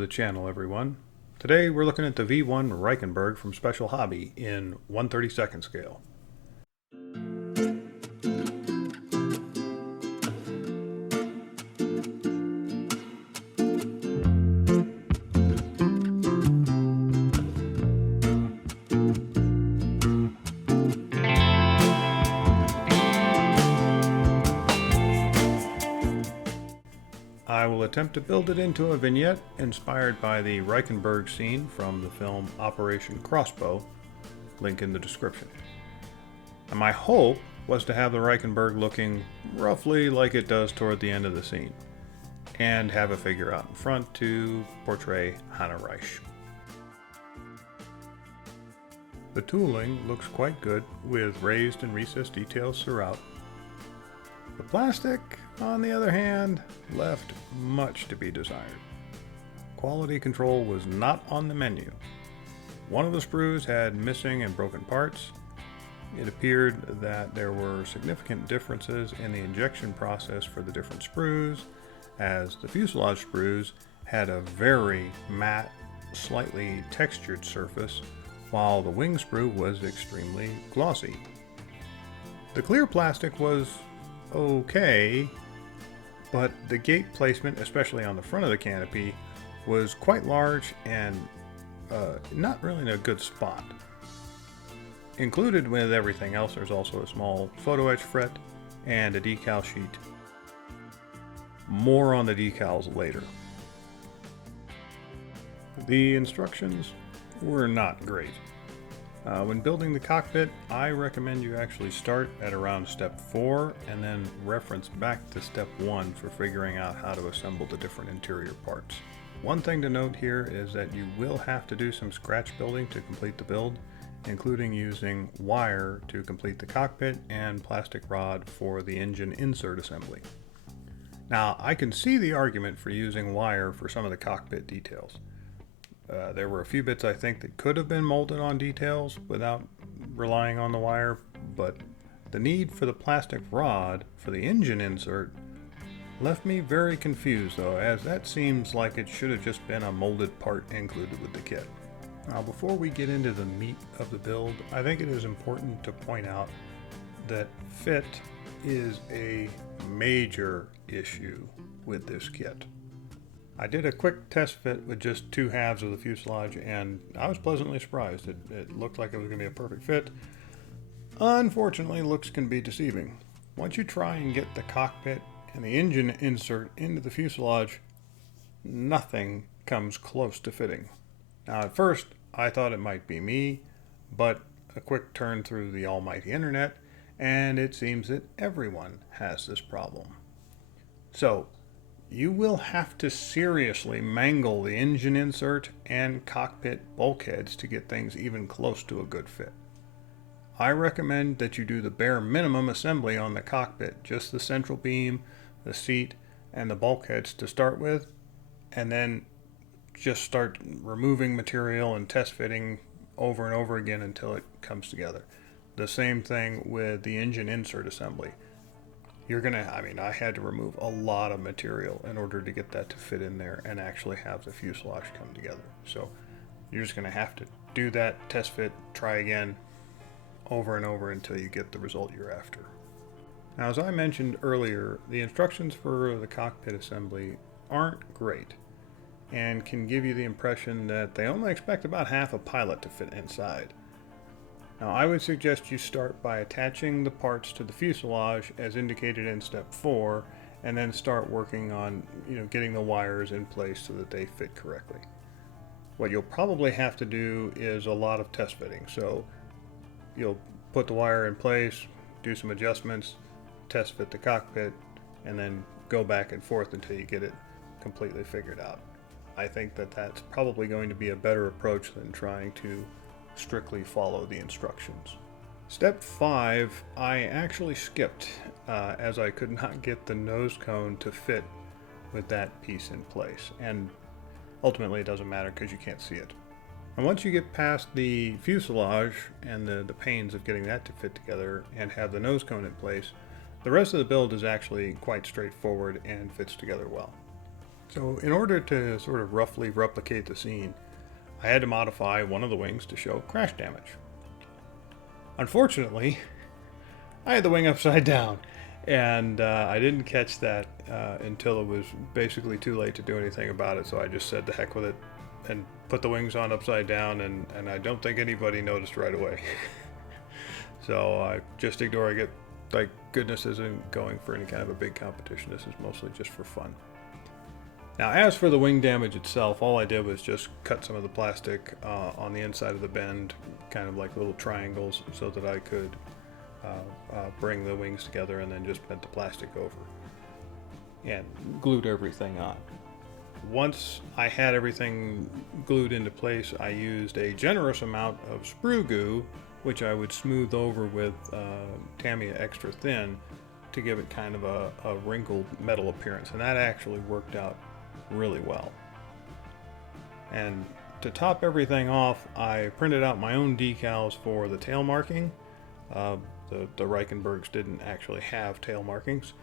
the channel, everyone. Today we're looking at the V1 Reichenberg from Special Hobby in 1/32 scale. I will attempt to build it into a vignette inspired by the Reichenberg scene from the film Operation Crossbow, link in the description. And my hope was to have the Reichenberg looking roughly like it does toward the end of the scene, and have a figure out in front to portray Hannah Reich. The tooling looks quite good with raised and recessed details throughout. The plastic, on the other hand, left much to be desired. Quality control was not on the menu. One of the sprues had missing and broken parts. It appeared that there were significant differences in the injection process for the different sprues, as the fuselage sprues had a very matte, slightly textured surface, while the wing sprue was extremely glossy. The clear plastic was okay, but the gate placement, especially on the front of the canopy, was quite large and not really in a good spot. Included with everything else, there's also a small photo etch fret and a decal sheet. More on the decals later. The instructions were not great. When building the cockpit, I recommend you actually start at around step 4 and then reference back to step 1 for figuring out how to assemble the different interior parts. One thing to note here is that you will have to do some scratch building to complete the build, including using wire to complete the cockpit and plastic rod for the engine insert assembly. Now, I can see the argument for using wire for some of the cockpit details. There were a few bits I think that could have been molded on details without relying on the wire, but the need for the plastic rod for the engine insert left me very confused though, as that seems like it should have just been a molded part included with the kit. Now, before we get into the meat of the build, I think it is important to point out that fit is a major issue with this kit. I did a quick test fit with just 2 halves of the fuselage, and I was pleasantly surprised. It looked like it was going to be a perfect fit. Unfortunately, looks can be deceiving. Once you try and get the cockpit and the engine insert into the fuselage, nothing comes close to fitting. Now, at first, I thought it might be me, but a quick turn through the almighty internet, and it seems that everyone has this problem. So, you will have to seriously mangle the engine insert and cockpit bulkheads to get things even close to a good fit. I recommend that you do the bare minimum assembly on the cockpit, just the central beam, the seat, and the bulkheads to start with, and then just start removing material and test fitting over and over again until it comes together. The same thing with the engine insert assembly. I had to remove a lot of material in order to get that to fit in there and actually have the fuselage come together. So you're just going to have to do that, test fit, try again, over and over until you get the result you're after. Now, as I mentioned earlier, the instructions for the cockpit assembly aren't great and can give you the impression that they only expect about half a pilot to fit inside. Now, I would suggest you start by attaching the parts to the fuselage as indicated in step 4, and then start working on getting the wires in place so that they fit correctly. What you'll probably have to do is a lot of test fitting. So you'll put the wire in place, do some adjustments, test fit the cockpit, and then go back and forth until you get it completely figured out. I think that that's probably going to be a better approach than trying to strictly follow the instructions. Step 5 I actually skipped as I could not get the nose cone to fit with that piece in place, and ultimately it doesn't matter because you can't see it. And once you get past the fuselage and the pains of getting that to fit together and have the nose cone in place, the rest of the build is actually quite straightforward and fits together well. So in order to sort of roughly replicate the scene, I had to modify one of the wings to show crash damage. Unfortunately, I had the wing upside down, and I didn't catch that until it was basically too late to do anything about it, so I just said the heck with it and put the wings on upside down, and I don't think anybody noticed right away. So I just ignore it. Like, goodness isn't going for any kind of a big competition. This is mostly just for fun. Now, as for the wing damage itself, all I did was just cut some of the plastic on the inside of the bend, kind of like little triangles, so that I could bring the wings together, and then just bent the plastic over and glued everything on. Once I had everything glued into place, I used a generous amount of sprue goo, which I would smooth over with Tamiya Extra Thin to give it kind of a wrinkled metal appearance, and that actually worked out really well. And to top everything off, I printed out my own decals for the tail marking. The Reichenbergs didn't actually have tail markings,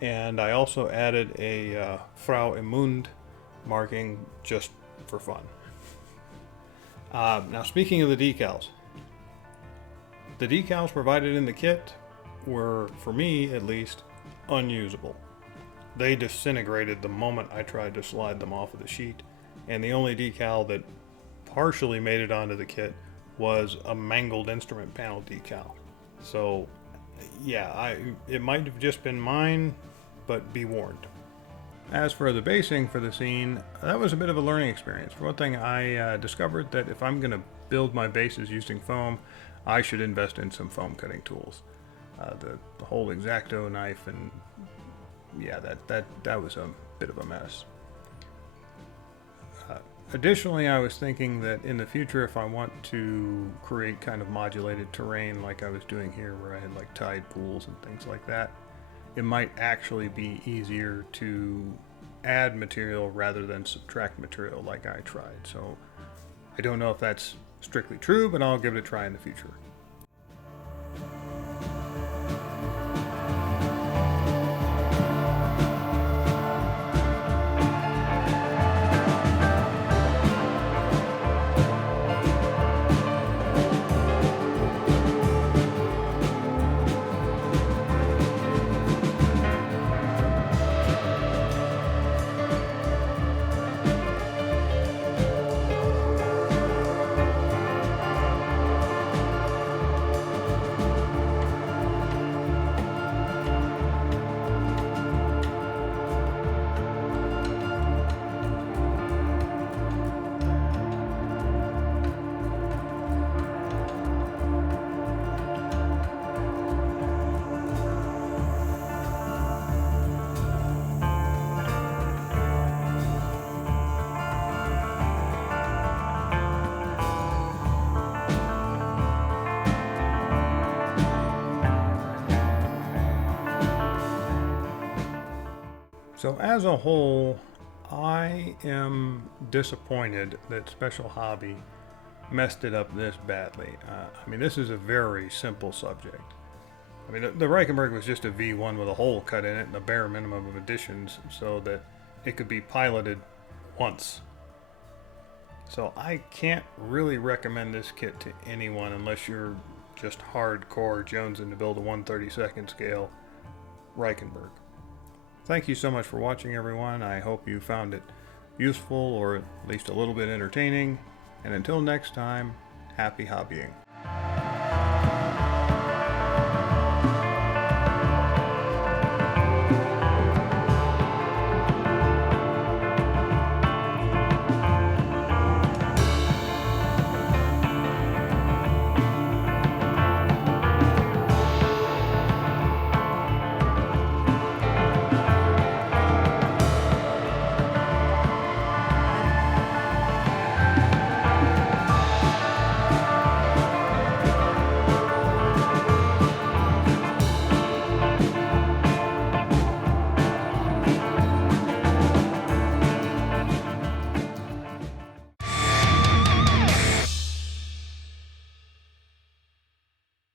and I also added a Frau im Mund marking just for fun. Now, speaking of the decals provided in the kit were, for me at least, unusable. They disintegrated the moment I tried to slide them off of the sheet, and the only decal that partially made it onto the kit was a mangled instrument panel decal. So yeah, it might have just been mine, but be warned. As for the basing for the scene, that was a bit of a learning experience. For one thing, I discovered that if I'm going to build my bases using foam, I should invest in some foam cutting tools. The whole X-Acto knife, and yeah, that was a bit of a mess. Additionally, I was thinking that in the future, if I want to create kind of modulated terrain like I was doing here, where I had like tide pools and things like that, it might actually be easier to add material rather than subtract material like I tried. So I don't know if that's strictly true, but I'll give it a try in the future. So as a whole, I am disappointed that Special Hobby messed it up this badly. I mean, this is a very simple subject. I mean, the Reichenberg was just a V1 with a hole cut in it and a bare minimum of additions so that it could be piloted once. So I can't really recommend this kit to anyone unless you're just hardcore jonesing to build a 1/32 scale Reichenberg. Thank you so much for watching, everyone. I hope you found it useful or at least a little bit entertaining. And until next time, happy hobbying.